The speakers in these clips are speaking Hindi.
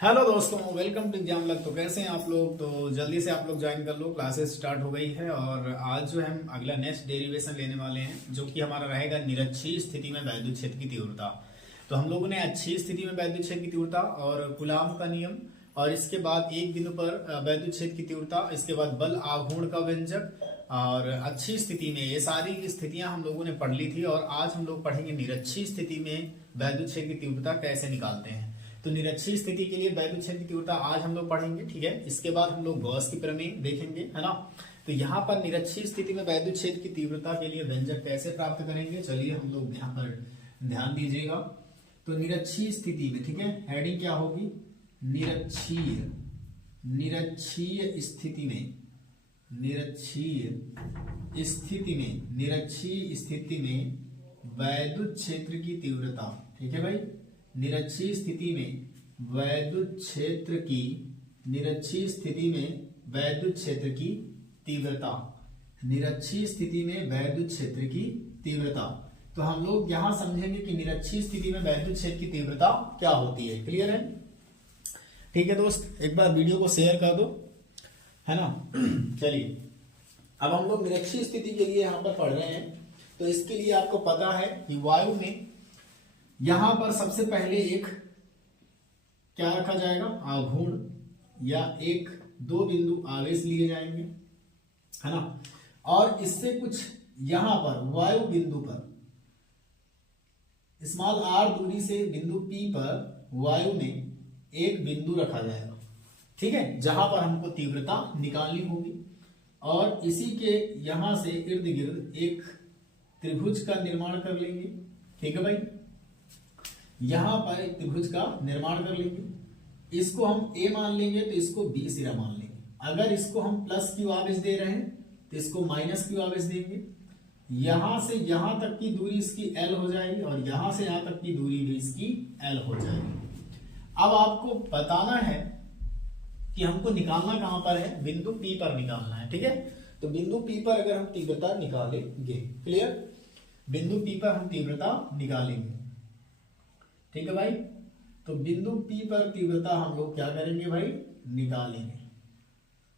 हेलो दोस्तों, वेलकम टू एग्जाम लग। तो कैसे हैं आप लोग? तो जल्दी से आप लोग ज्वाइन कर लो, क्लासेस स्टार्ट हो गई है। और आज जो है हम अगला नेक्स्ट डेरिवेशन लेने वाले हैं, जो कि हमारा रहेगा निरक्षीय स्थिति में वैद्युत क्षेत्र की तीव्रता। तो हम लोगों ने अच्छी स्थिति में वैद्युत क्षेत्र की तीव्रता और कूलाम का नियम, और इसके बाद एक बिंदु पर वैद्युत क्षेत्र की तीव्रता, इसके बाद बल आघूर्ण का व्यंजक और अच्छी स्थिति में, ये सारी स्थितियां हम लोगों ने पढ़ ली थी। और आज हम लोग पढ़ेंगे निरक्षीय स्थिति में वैद्युत क्षेत्र की तीव्रता कैसे निकालते हैं। तो निरक्षीय स्थिति के लिए वैद्युत क्षेत्र की तीव्रता आज हम लोग पढ़ेंगे, ठीक है। इसके बाद हम लोग गॉस की प्रमेय देखेंगे, है ना। तो यहाँ पर निरक्षीय स्थिति में वैद्युत क्षेत्र की तीव्रता के लिए व्यंजक कैसे प्राप्त करेंगे, चलिए हम लोग यहाँ पर ध्यान दीजिएगा। तो निरक्षीय स्थिति में, ठीक है, हेडिंग क्या होगी? निरक्षीय स्थिति में, निरक्षीय स्थिति में वैद्युत क्षेत्र की तीव्रता, ठीक है भाई। निरक्षीय स्थिति में वैद्युत क्षेत्र की तीव्रता, निरक्षीय स्थिति में वैद्युत क्षेत्र की तीव्रता। तो हम लोग यहां समझेंगे कि निरक्षीय स्थिति में वैद्युत क्षेत्र की तीव्रता क्या होती है। क्लियर है? ठीक है दोस्त, एक बार वीडियो को शेयर कर दो, है ना। चलिए, अब हम लोग निरक्षीय स्थिति के लिए यहां पर पढ़ रहे हैं। तो इसके लिए आपको पता है कि वायु में यहां पर सबसे पहले एक क्या रखा जाएगा? आघूर्ण, या एक दो बिंदु आवेश लिए जाएंगे, है ना। और इससे कुछ यहां पर वायु बिंदु पर स्मॉल r दूरी से बिंदु P पर वायु में एक बिंदु रखा जाएगा, ठीक है, जहां पर हमको तीव्रता निकालनी होगी। और इसी के यहां से इर्द गिर्द एक त्रिभुज का निर्माण कर लेंगे, ठीक है भाई। यहां पर एक त्रिभुज का निर्माण कर लेंगे, इसको हम A मान लेंगे तो इसको B सिरा मान लेंगे। अगर इसको हम प्लस क्यू आवेश दे रहे हैं तो इसको माइनस क्यू आवेश देंगे। यहां से यहां तक की दूरी इसकी L हो जाएगी, और यहां से यहां तक की दूरी भी इसकी L हो जाएगी। अब आपको बताना है कि हमको निकालना कहां पर है? बिंदु P पर निकालना है, ठीक है। तो बिंदु P पर अगर हम तीव्रता निकालेंगे, क्लियर, बिंदु P पर हम तीव्रता निकालेंगे, ठीक है भाई। तो बिंदु P पर तीव्रता हम लोग क्या करेंगे भाई? निकालेंगे।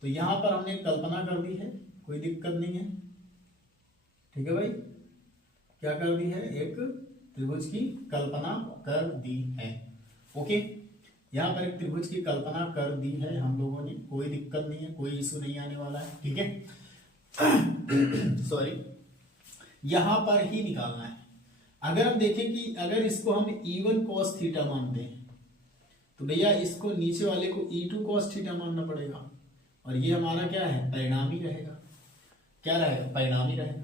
तो यहां पर हमने कल्पना कर दी है, कोई दिक्कत नहीं है, ठीक है भाई। क्या कर दी है? एक त्रिभुज की कल्पना कर दी है, ओके। यहां पर एक त्रिभुज की कल्पना कर दी है हम लोगों ने, कोई दिक्कत नहीं है, कोई इशू नहीं आने वाला है, ठीक है। सॉरी, यहां पर ही निकालना है। अगर हम देखें कि अगर इसको हम E1 cos थीटा मानते हैं तो भैया इसको नीचे वाले को E2 cos थीटा मानना पड़ेगा, और ये हमारा क्या है? परिणामी रहेगा। क्या रहेगा? परिणामी रहेगा।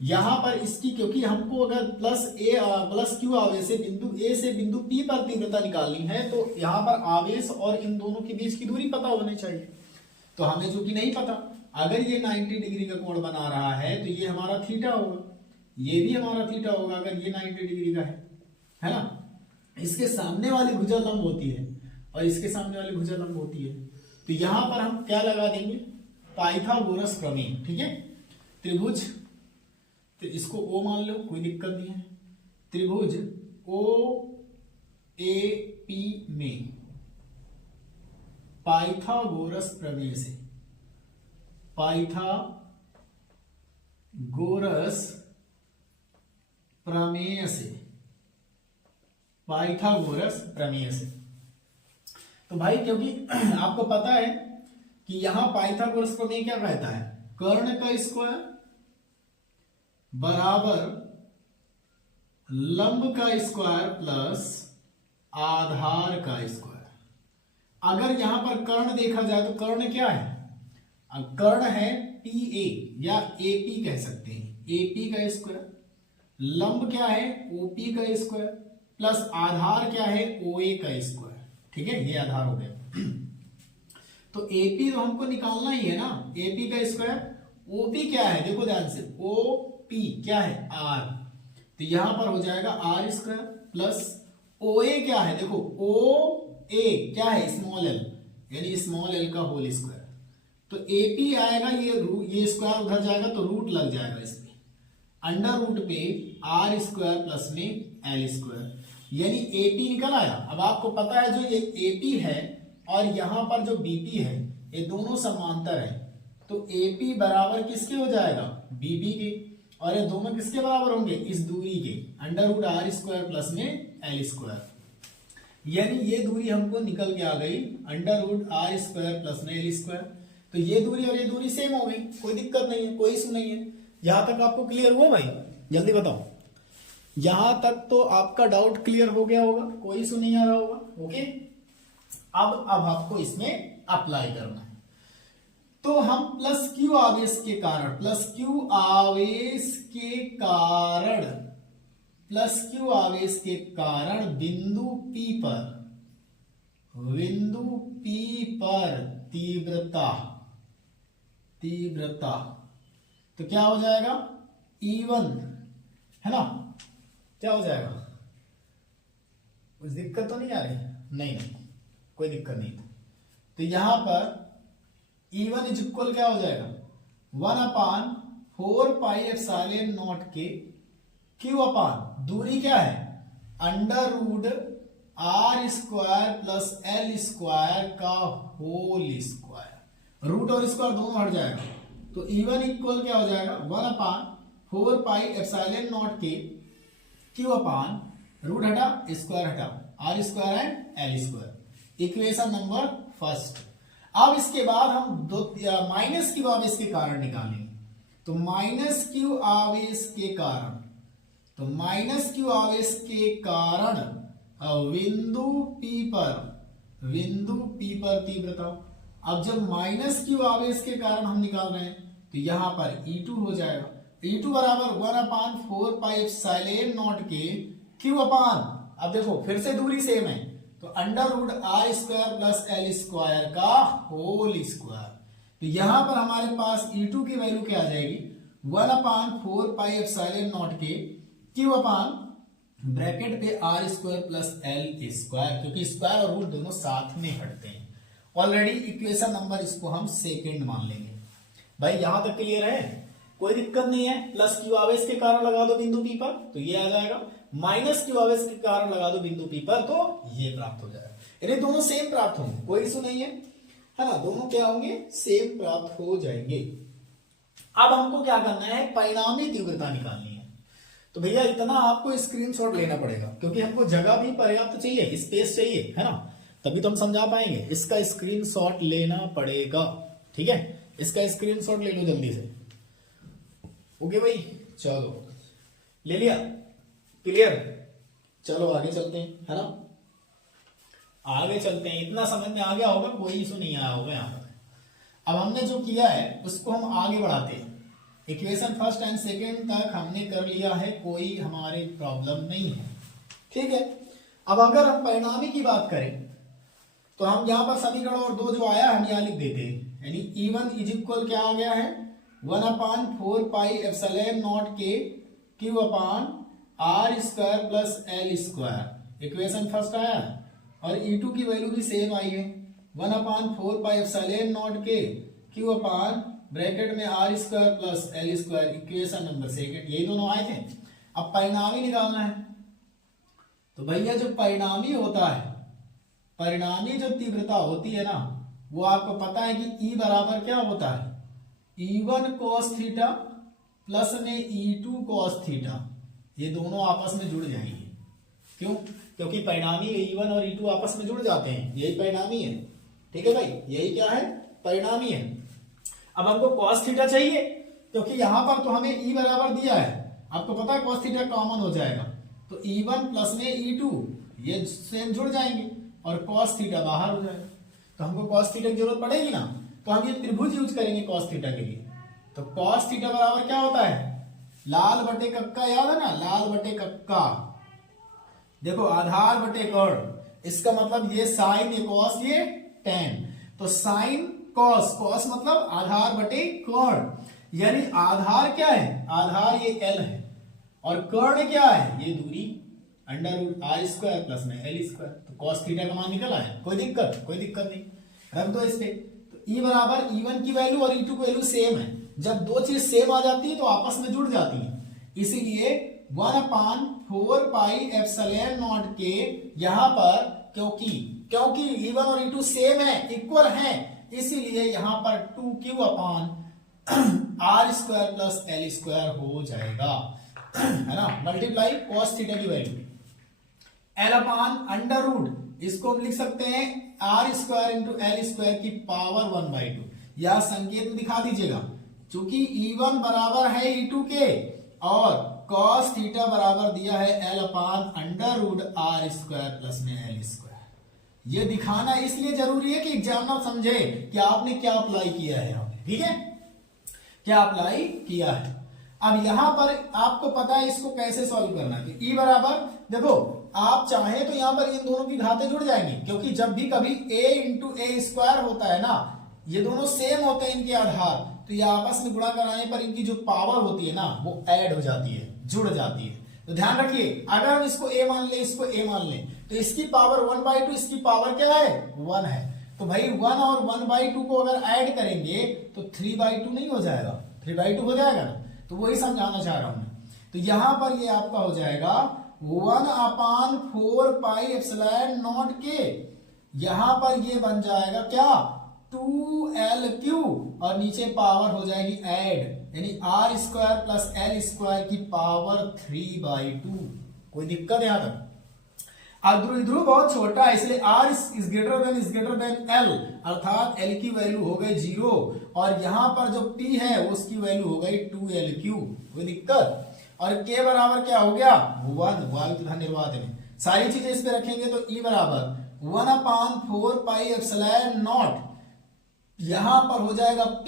यहां पर इसकी, क्योंकि हमको अगर प्लस क्यू आवेश से बिंदु A से बिंदु P पर तीव्रता निकालनी है, तो यहां पर आवेश और इन दोनों के बीच की दूरी पता होनी चाहिए। तो हमें जो कि नहीं पता, अगर ये 90 डिग्री का कोण बना रहा है तो ये हमारा थीटा होगा, ये भी हमारा थीटा होगा अगर ये 90 डिग्री का है ना। इसके सामने वाली भुजा लंब होती है और इसके सामने वाली भुजा लंब होती है। तो यहां पर हम क्या लगा देंगे? पाइथागोरस प्रमेय, ठीक है। त्रिभुज, तो इसको O मान लो, कोई दिक्कत नहीं है। त्रिभुज OAP में पाइथागोरस प्रमेय से, पाइथागोरस प्रमेय से। तो भाई क्योंकि आपको पता है कि यहां पाइथागोरस प्रमेय क्या कहता है? कर्ण का स्क्वायर बराबर लंब का स्क्वायर प्लस आधार का स्क्वायर। अगर यहां पर कर्ण देखा जाए तो कर्ण क्या है? कर्ण है PA या AP कह सकते हैं, AP का स्क्वायर। लंब क्या है? OP का स्क्वायर प्लस आधार क्या है? OA का स्क्वायर, ठीक है। ये आधार हो गया। तो AP तो हमको निकालना ही है ना, AP का स्क्वायर। OP क्या है? देखो ध्यान से, OP क्या है? R। तो यहां पर हो जाएगा R स्क्वायर प्लस OA क्या है? देखो OA क्या है? स्मॉल l, यानी स्मॉल l का होल स्क्वायर। तो AP आएगा, ये स्क्वायर उधर जाएगा तो रूट लग जाएगा इसमें, अंडर रूट पे R स्क्वायर प्लस में L स्क्वायर। यानी AP निकल आया। अब आपको पता है जो ये AP है और यहां पर जो BP है ये दोनों समांतर है, तो AP बराबर किसके हो जाएगा, BP के, और ये दोनों किसके बराबर होंगे, इस दूरी के, √r² प्लस में l²। यानी ये दूरी हमको निकल के आ गई √r² प्लस में l²। तो ये दूरी और ये दूरी सेम हो गई, कोई दिक्कत नहीं है, कोई इशू नहीं है। यहां तक आपको क्लियर हुआ भाई, जल्दी बताओ। यहां तक तो आपका डाउट क्लियर हो गया होगा, कोई इशू नहीं आ रहा होगा। ओके, अब आपको इसमें अप्लाई करना है। तो हम प्लस क्यू आवेश के कारण, प्लस क्यू आवेश के कारण, प्लस क्यू आवेश के कारण बिंदु P पर तीव्रता तो क्या हो जाएगा, E1 है ना, क्या हो जाएगा, कुछ दिक्कत तो नहीं आ रही, नहीं कोई दिक्कत नहीं। तो यहां पर E1 इज इक्वल क्या हो जाएगा, 1/4πε0 के Q अपान दूरी क्या है, √r² प्लस l² का होल स्क्वायर, रूट और स्क्वायर दोनों हट जाएगा। तो E1 इक्वल क्या हो जाएगा, 1/4πε0 के Q अपान रूट हटा, स्क्वायर हटा, r² and l²। Equation number first. अब इसके बाद हम माइनस क्यू आवेश के कारण निकालेंगे। तो माइनस क्यू आवेश के कारण, तो माइनस क्यू आवेश के कारण बिंदु P पर तीव्रता। अब जब माइनस क्यू आवेश के कारण हम निकाल रहे हैं तो यहां पर E2 हो जाएगा, E2 बराबर 1/4πε0 के Q अपान, अब देखो फिर से दूरी सेम है, तो √r² प्लस l² का होल स्क्वायर। तो यहां पर हमारे पास E2 की वैल्यू क्या आ जाएगी, 1/4πε0 के Q अपान ब्रैकेट पे r² प्लस l², क्योंकि स्क्वायर और रूट दोनों साथ में हटते हैं। ऑलरेडी इक्वेशन नंबर इसको हम सेकंड मान लेंगे। भाई यहां तक क्लियर है, कोई दिक्कत नहीं है। प्लस क्यू आवेश के कारण लगा दो बिंदु P पर, तो ये आ जाएगा। माइनस क्यू आवेश के कारण लगा दो बिंदु P पर, तो ये प्राप्त हो जाएगा। यानी दोनों सेम प्राप्त होंगे, कोई इशू नहीं है ना, दोनों क्या होंगे, सेम प्राप्त हो जाएंगे। अब हमको क्या करना है, परिणामी तीव्रता निकालनी है। तो भैया इतना आपको स्क्रीनशॉट लेना पड़ेगा, क्योंकि हमको जगह भी पर्याप्त चाहिए, स्पेस चाहिए, है ना, तभी तो हम समझा पाएंगे। इसका स्क्रीनशॉट लेना पड़ेगा, ठीक है, इसका स्क्रीनशॉट ले लो जल्दी से। ओके भाई, चलो ले लिया, क्लियर। चलो आगे चलते हैं, है ना, आगे चलते हैं। इतना समझ में आ गया होगा, कोई इशू नहीं आया होगा यहाँ पर। अब हमने जो किया है उसको हम आगे बढ़ाते हैं। इक्वेशन फर्स्ट एंड सेकेंड तक हमने कर लिया है, कोई हमारी प्रॉब्लम नहीं है, ठीक है। अब अगर हम परिणामी की बात करें तो हम यहाँ पर समीकरण और दो जो आया हम यहाँ लिख देते हैं। यानी E1 इज इक्वल क्या आ गया है, 1/4πε0 के Q अपान r² plus l²। Equation first आया, और E2 की वैल्यू भी सेम आई है, 1/4πε0 के Q अपान ब्रैकेट में r² plus l²। Equation number second, यही दोनों आए थे। अब परिणामी निकालना है। तो भैया जो परिणामी होता है, परिणामी जो तीव्रता होती है ना, वो आपको पता है कि E बराबर क्या होता है, E1 cos थीटा प्लस में E2 cos थीटा। ये दोनों आपस में जुड़ जाएंगे। क्यों, क्योंकि परिणामी E1 और E2 आपस में जुड़ जाते हैं, यही परिणामी है, ठीक है भाई, यही क्या है, परिणामी है। अब हमको cos थीटा चाहिए, क्योंकि यहां पर तो हमें E बराबर दिया है, आपको पता है cos थीटा कॉमन हो जाएगा, तो E1 प्लस में E2 ये सेम जुड़ जाएंगे और cos थीटा बाहर हो जाएगा। तो हमको cos थीटा की जरूरत पड़ेगी ना, तो हम ये त्रिभुज यूज करेंगे cos थीटा के लिए। तो cos थीटा बराबर क्या होता है, लाल बटे कक्का, याद है ना, लाल बटे कक्का। देखो आधार बटे कर्ण, इसका मतलब ये साइन, ये कॉस, ये टेन। तो साइन कॉस, कॉस मतलब आधार बटे कर्ण, यानी आधार क्या है, आधार ये l है, और कर्ण क्या है, ये दूरी √r² प्लस में l²। तो cos थीटा का मान निकला है, कोई दिक्कत नहीं, रख दो इस पे। तो E बराबर E1 की वैल्यू और E2 की वैल्यू सेम है। जब दो चीज सेम आ जाती है तो आपस में जुड़ जाती है, इसीलिए 1/4πε0 के यहाँ पर क्योंकि E1 और E2 सेम है, इक्वल है, इसीलिए यहाँ पर 2q/r² प्लस l² हो जाएगा, है ना। मल्टीप्लाई cos थीटा की वैल्यू l/√, इसको हम लिख सकते हैं r² × l² की पावर 1/2। यह संकेत में दिखा दीजिएगा, क्योंकि E1 बराबर है E2 के और cos थीटा बराबर दिया है l/√r² प्लस में l²। ये दिखाना इसलिए जरूरी है कि एग्जामिनर समझे कि आपने क्या अप्लाई किया है यहाँ पे, ठीक है, क्या अप्लाई किया है। अब यहां पर आपको पता है इसको कैसे सॉल्व करना है। E बराबर, देखो आप चाहें तो यहां पर इन दोनों की घातें जुड़ जाएंगी, क्योंकि जब भी कभी a × a² होता है ना, ये दोनों सेम होते हैं इनके आधार, तो ये आपस में गुणा कराने पर इनकी जो पावर होती है ना वो ऐड हो जाती है, जुड़ जाती है। तो ध्यान रखिए, अगर हम इसको a मान ले, इसको a मान ले, तो इसकी पावर 1/2, इसकी पावर क्या है 1 है। तो भाई 1 और 1/2 को अगर ऐड करेंगे तो 3/2 नहीं हो जाएगा, 3/2 हो जाएगा ना। तो वही समझाना चाह रहा हूं मैं। तो यहां पर ये आपका हो जाएगा 1/4πε0 के, यहां पर ये बन जाएगा क्या 2l³ और नीचे पावर हो जाएगी ऐड, यानी r² प्लस l² की पावर 3/2। कोई दिक्कत यहां तक? अब ध्रुव बहुत छोटा है, इसलिए r is greater than l, अर्थात l की वैल्यू हो गई 0 और यहां पर जो p है उसकी वैल्यू हो गई 2l³। कोई दिक्कत? और k बराबर क्या हो गया 1, वायु निर्वात में सारी चीजें इस पे रखेंगे तो E बराबर 1/4πε0, यहां पर हो जाएगा p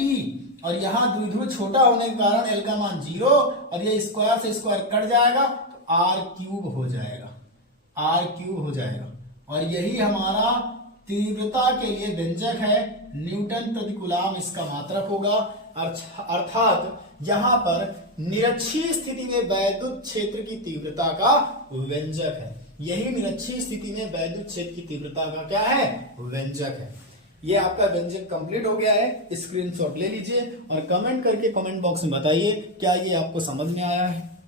और यहां द्विध्रुव छोटा होने के कारण l का मान 0 और ये स्क्वायर से स्क्वायर कट जाएगा तो r³ हो जाएगा, r³ हो जाएगा। और यही हमारा तीव्रता के लिए व्यंजक है, न्यूटन प्रति कूलम इसका मात्रक होगा। अर्थात यहां पर निरक्षीय स्थिति में वैद्युत क्षेत्र की तीव्रता का व्यंजक है। यही निरक्षीय स्थिति में वैद्युत क्षेत्र की तीव्रता का क्या है व्यंजक है। ये आपका व्यंजक कंप्लीट हो गया है, स्क्रीनशॉट ले लीजिए और कमेंट करके कमेंट बॉक्स में बताइए क्या ये आपको समझ में आया है।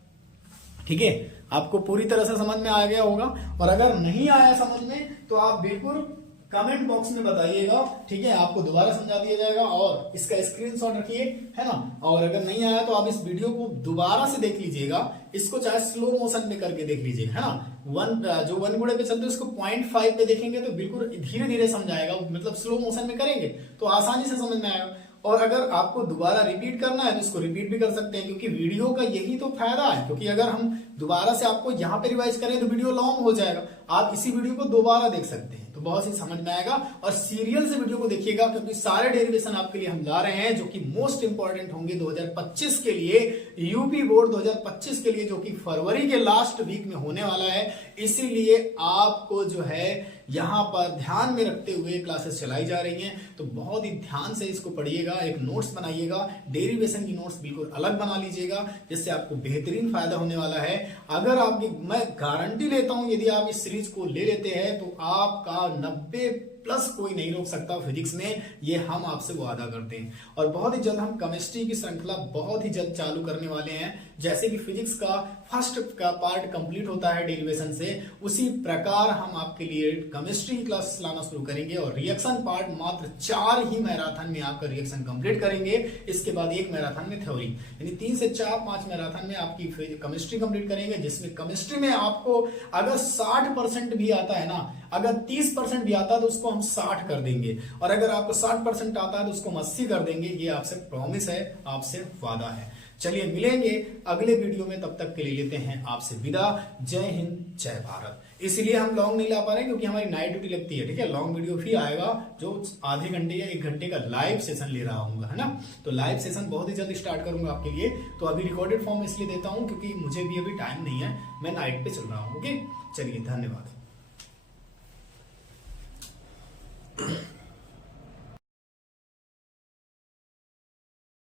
ठीक है, आपको पूरी तरह से समझ में आ गया होगा, और अगर नहीं आया समझ में तो आप बिल्कुल कमेंट बॉक्स में बताइएगा, ठीक है, आपको दोबारा समझा दिया जाएगा और इसका स्क्रीनशॉट रखिए, है ना। और अगर नहीं आया तो आप इस वीडियो को दोबारा से देख लीजिएगा, इसको चाहे स्लो मोशन में करके देख लीजिएगा, है ना। जो 1 गुणे पे चलते हैं उसको 0.5 पे देखेंगे तो बिल्कुल धीरे धीरे समझाएगा, मतलब स्लो मोशन में करेंगे तो आसानी से समझ में आएगा। और अगर आपको दोबारा रिपीट करना है तो इसको रिपीट भी कर सकते हैं, क्योंकि वीडियो का यही तो फायदा है, क्योंकि अगर हम दोबारा से आपको यहाँ पे रिवाइज करें तो वीडियो लॉन्ग हो जाएगा। आप इसी वीडियो को दोबारा देख सकते हैं तो बहुत ही समझ में आएगा। और सीरियल से वीडियो को देखिएगा, क्योंकि सारे डेरिवेशन आपके लिए हम ला रहे हैं जो कि मोस्ट इंपॉर्टेंट होंगे 2025 के लिए, यूपी बोर्ड 2025 के लिए, जो कि फरवरी के लास्ट वीक में होने वाला है। इसीलिए आपको जो है यहाँ पर ध्यान में रखते हुए क्लासेस चलाई जा रही हैं, तो बहुत ही ध्यान से इसको पढ़िएगा, एक नोट्स बनाइएगा, डेरिवेशन की नोट्स बिल्कुल अलग बना लीजिएगा, जिससे आपको बेहतरीन फायदा होने वाला है। अगर आप, मैं गारंटी लेता हूं, यदि आप इस सीरीज को ले लेते हैं तो आपका 90+ कोई नहीं रोक सकता फिजिक्स में, ये हम आपसे वादा करते हैं। और बहुत ही जल्द हम केमिस्ट्री की श्रृंखला बहुत ही जल्द चालू करने वाले हैं। जैसे कि फिजिक्स का फर्स्ट का पार्ट कंप्लीट होता है डेरिवेशन से, उसी प्रकार हम आपके लिए केमिस्ट्री की क्लास लाना शुरू करेंगे। और रिएक्शन पार्ट मात्र 4 ही मैराथन में आपका रिएक्शन कंप्लीट करेंगे। इसके बाद 1 मैराथन में थ्योरी, यानी 3 से 4-5 मैराथन में आपकी केमिस्ट्री कंप्लीट करेंगे, जिसमें केमिस्ट्री में आपको अगर 60% भी आता है ना, अगर 30% भी आता है तो उसको हम 60 कर देंगे, और अगर आपको 60% आता है तो उसको हम 80 कर देंगे। ये आपसे प्रॉमिस है, आपसे वादा है। चलिए मिलेंगे अगले वीडियो में, तब तक के लिए लेते हैं आपसे विदा। जय हिंद, जय भारत। इसलिए हम लॉन्ग नहीं ला पा रहे क्योंकि हमारी नाइट ड्यूटी लगती है, ठीक है। लॉन्ग वीडियो भी आएगा जो आधे घंटे या 1 घंटे का लाइव सेशन ले रहा हूँ, है ना। तो लाइव सेशन बहुत ही जल्दी स्टार्ट करूंगा आपके लिए। तो अभी रिकॉर्डेड फॉर्म इसलिए देता हूँ क्योंकि मुझे भी अभी टाइम नहीं है, मैं नाइट पे चल रहा हूँ। ओके, चलिए धन्यवाद।